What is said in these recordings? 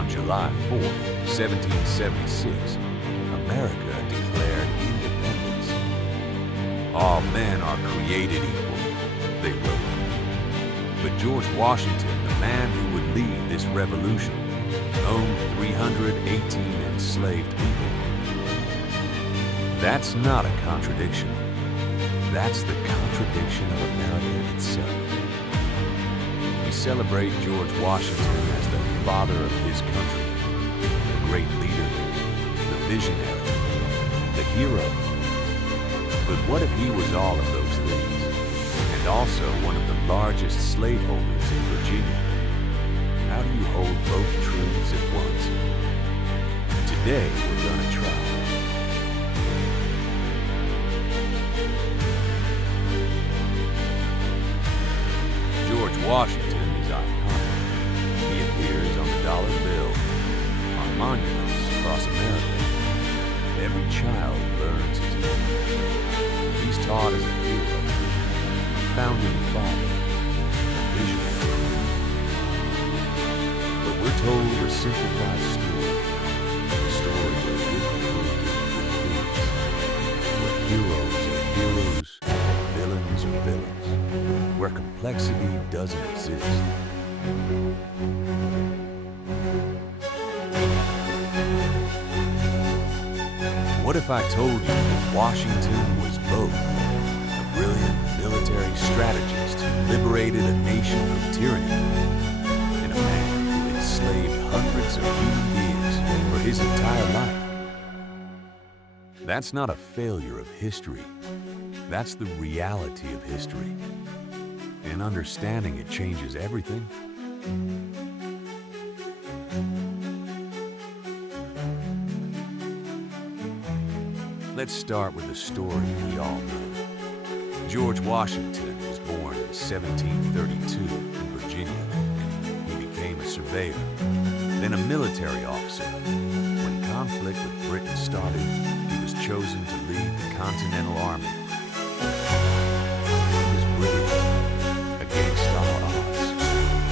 On July 4th, 1776, America declared independence. All men are created equal, they wrote. But George Washington, the man who would lead this revolution, owned 318 enslaved people. That's not a contradiction. That's the contradiction of America itself. We celebrate George Washington as the father of his country, the great leader, the visionary, the hero. But what if he was all of those things, and also one of the largest slaveholders in Virginia? How do you hold both truths at once? Today, we're gonna try. George Washington is iconic. He appears on the dollar bill, on monuments across America. Every child learns his name. He's taught as a hero, a founding father, a visionary. But we're told a simplified story, a story where good people do good things, where heroes are heroes, villains are villains, where complexity doesn't exist. What if I told you that Washington was both a brilliant military strategist who liberated a nation from tyranny and a man who enslaved hundreds of human beings for his entire life? That's not a failure of history. That's the reality of history. And understanding it changes everything. Let's start with a story we all know. George Washington was born in 1732 in Virginia. He became a surveyor, then a military officer. When conflict with Britain started, he was chosen to lead the Continental Army. He was brilliant, against all odds,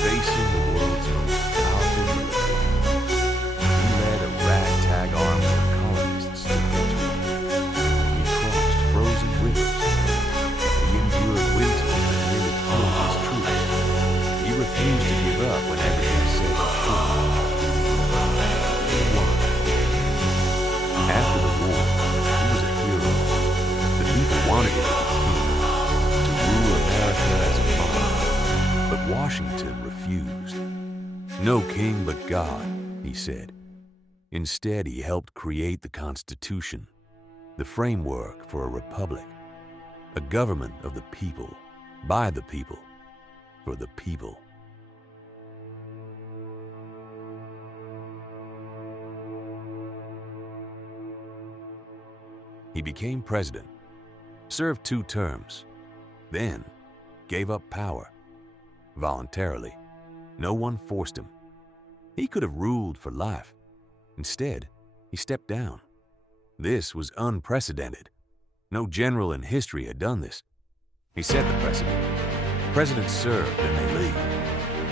facing the world's most powerful military. He led a ragtag army of colonists to victory. He crossed frozen rivers. He endured winters that nearly killed his troops. He refused to give up when everything said he should. He won. After the war, he was a hero. The people wanted him to be king, to rule America as a monarch. But Washington refused. No king but God, he said. Instead, he helped create the Constitution, the framework for a republic, a government of the people, by the people, for the people. He became president, served 2 terms, then gave up power, voluntarily. No one forced him. He could have ruled for life. Instead, he stepped down. This was unprecedented. No general in history had done this. He set the precedent. Presidents serve, then they leave.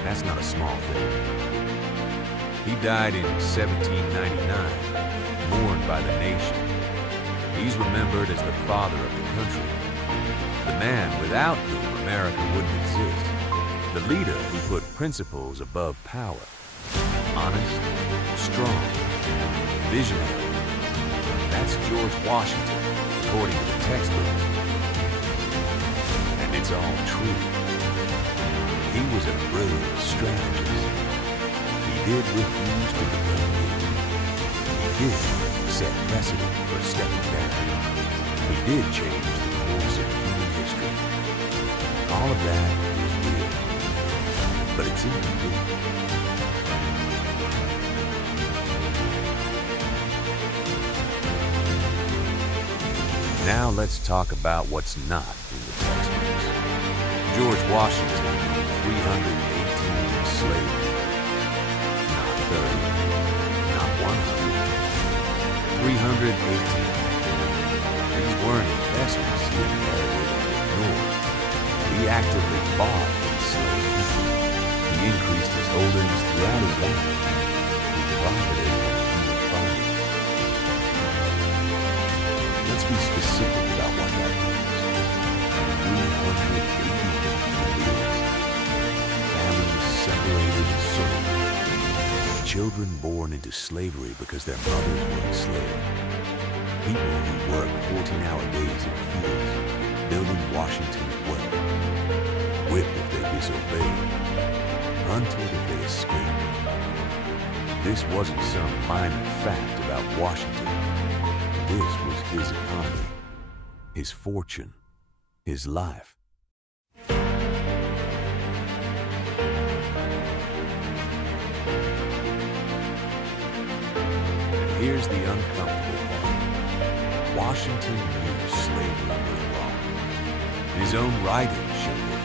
That's not a small thing. He died in 1799, mourned by the nation. He's remembered as the father of the country, the man without whom America wouldn't exist, the leader who put principles above power, honest, strong, visionary. That's George Washington, according to the textbooks. And it's all true. He was a brilliant strategist. He did refuse to become king. He did set precedent for stepping down. He did change the course of human history. All of that is real, but it's incomplete. Now let's talk about what's not in the textbooks. George Washington owned 318 enslaved. Not 30, not 100. 318. These weren't investments he inherited and ignored. He actively bought enslaved people. He increased his holdings throughout his life. He profited from human bondage. Let's be specific about what that means. 380 years. Families separated and sold. Children born into slavery because their mothers were enslaved. People who worked 14-hour days in fields, building Washington's wealth. Whipped if they disobeyed. Hunted if they escaped. This wasn't some minor fact about Washington. This was his economy, his fortune, his life. And here's the uncomfortable part. Washington knew slavery was wrong. His own writings showed it.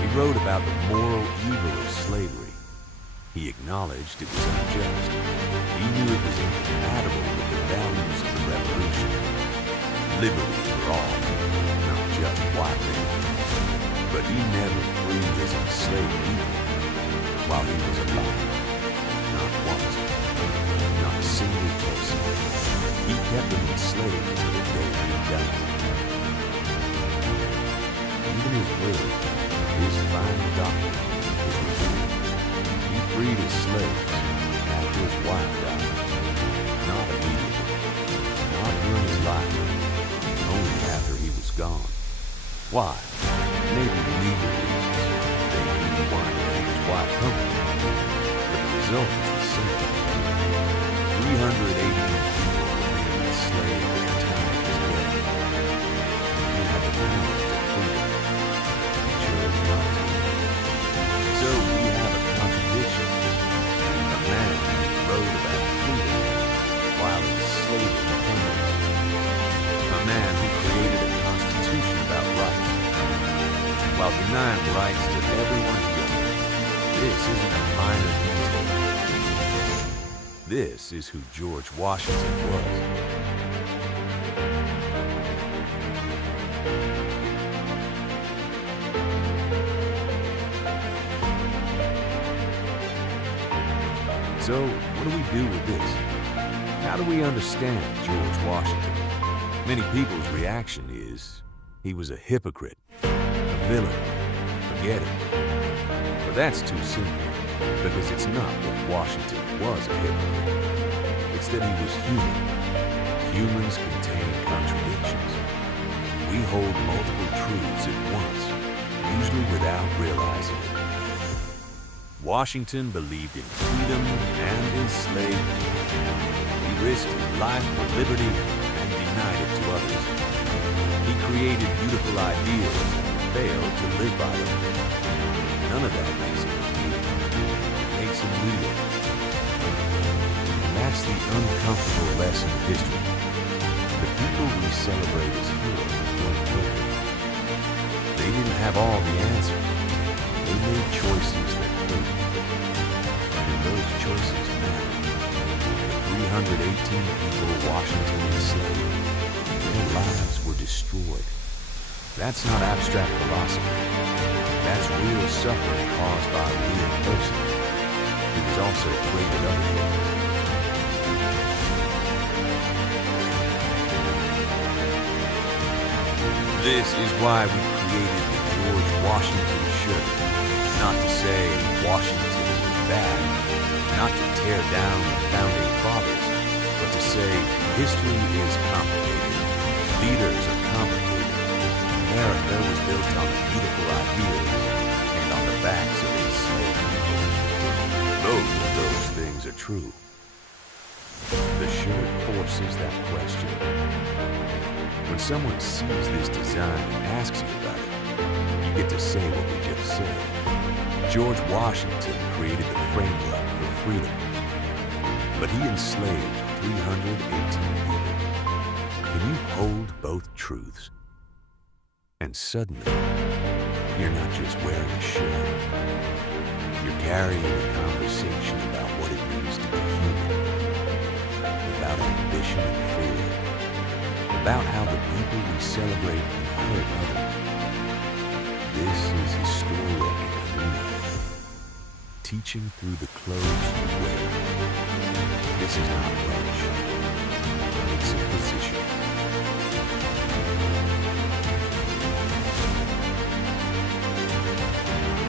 He wrote about the moral evil of slavery. He acknowledged it was unjust. He knew it was incompatible with the values of the revolution. Liberty for all, not just white men. But he never freed his enslaved people while he was alive. Not once. Not a single person. He kept them enslaved until the day he died. Even his will, his final document, was revealed. He freed his slaves after his wife died. Not immediately. Not during his lifetime. Only after he was gone. Why? Maybe legal reasons. They didn't want to keep his wife company. But the result is the same. 380 people remained enslaved at the time of his death. He had the power to free them. He chose not to. So we have a contradiction. A man who wrote about freedom while enslaving hundreds. A man who created a constitution about rights while denying rights to everyone here. This isn't a minor detail. This is who George Washington was. So, what do we do with this? How do we understand George Washington? Many people's reaction is, he was a hypocrite, a villain, forget it. But that's too simple, because it's not that Washington was a hypocrite. It's that he was human. Humans contain contradictions. We hold multiple truths at once, usually without realizing it. Washington believed in freedom and enslavement. He risked his life for liberty and denied it to others. He created beautiful ideas and failed to live by them. None of that makes him real. It makes him real. And that's the uncomfortable lesson of history. The people we celebrate as heroes weren't perfect. They didn't have all the answers. They made choices that hurt. And those choices mattered. The 318 people Washington enslaved, their lives were destroyed. That's not abstract philosophy. That's real suffering caused by a real person. He was also great at other things. This is why we created the George Washington shirt. Not to say Washington was bad, not to tear down the founding fathers, but to say history is complicated, leaders are complicated. America was built on beautiful ideas and on the backs of enslaved people. Both of those things are true. The shirt forces that question. When someone sees this design and asks you about it, you get to say what we just said. George Washington created the framework for freedom, but he enslaved 318 people. Can you hold both truths? And suddenly, you're not just wearing a shirt. You're carrying a conversation about what it means to be human, about ambition and fear, about how the people we celebrate can hurt others. This is Historia and Camina, teaching through the clothes you wear. This is not right.